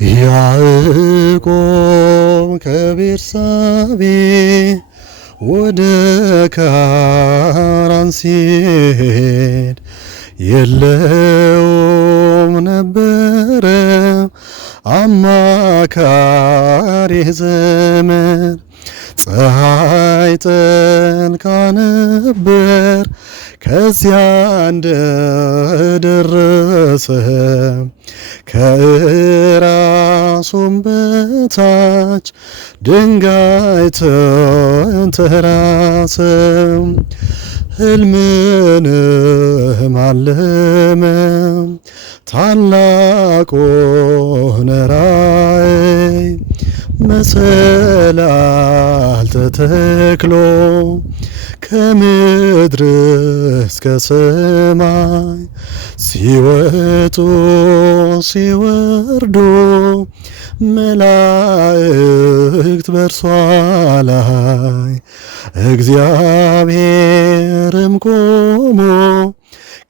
ያዕቆብ ከቤርሳቤ ወደ ካራን ሲሄድ የለውም ነበረ አማካሪ ዘመድ። ፀሐይ ጠልቃ ነበር ከዚያ እንደደረሰ ከራሱም በታች ድንጋይ ተንተራሰ። ሕልምንም አለመ ታላቁን ራእይ መሰላል ተተክሎ ከምድር እስከ ሰማይ ሲወጡ ሲወርዱ መላእክት በእርሷ ላይ እግዚአብሔርም ቆሞ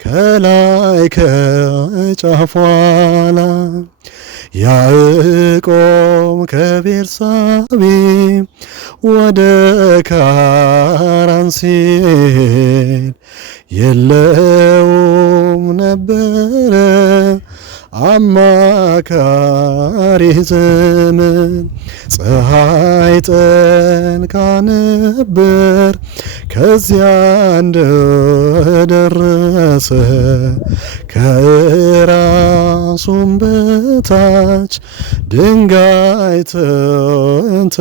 ከላይ ከጫፏ ላይ። ያዕቆብ ከቤርሳቤ ወደ ካራን ሲሄድ የለውም ነበረ አማካሪ ዘመድ። ፀሐይ ጠልቃ ነበር ከዚያ እንደደረሰ ከራሱም በታች ድንጋይ ተንተራሰ።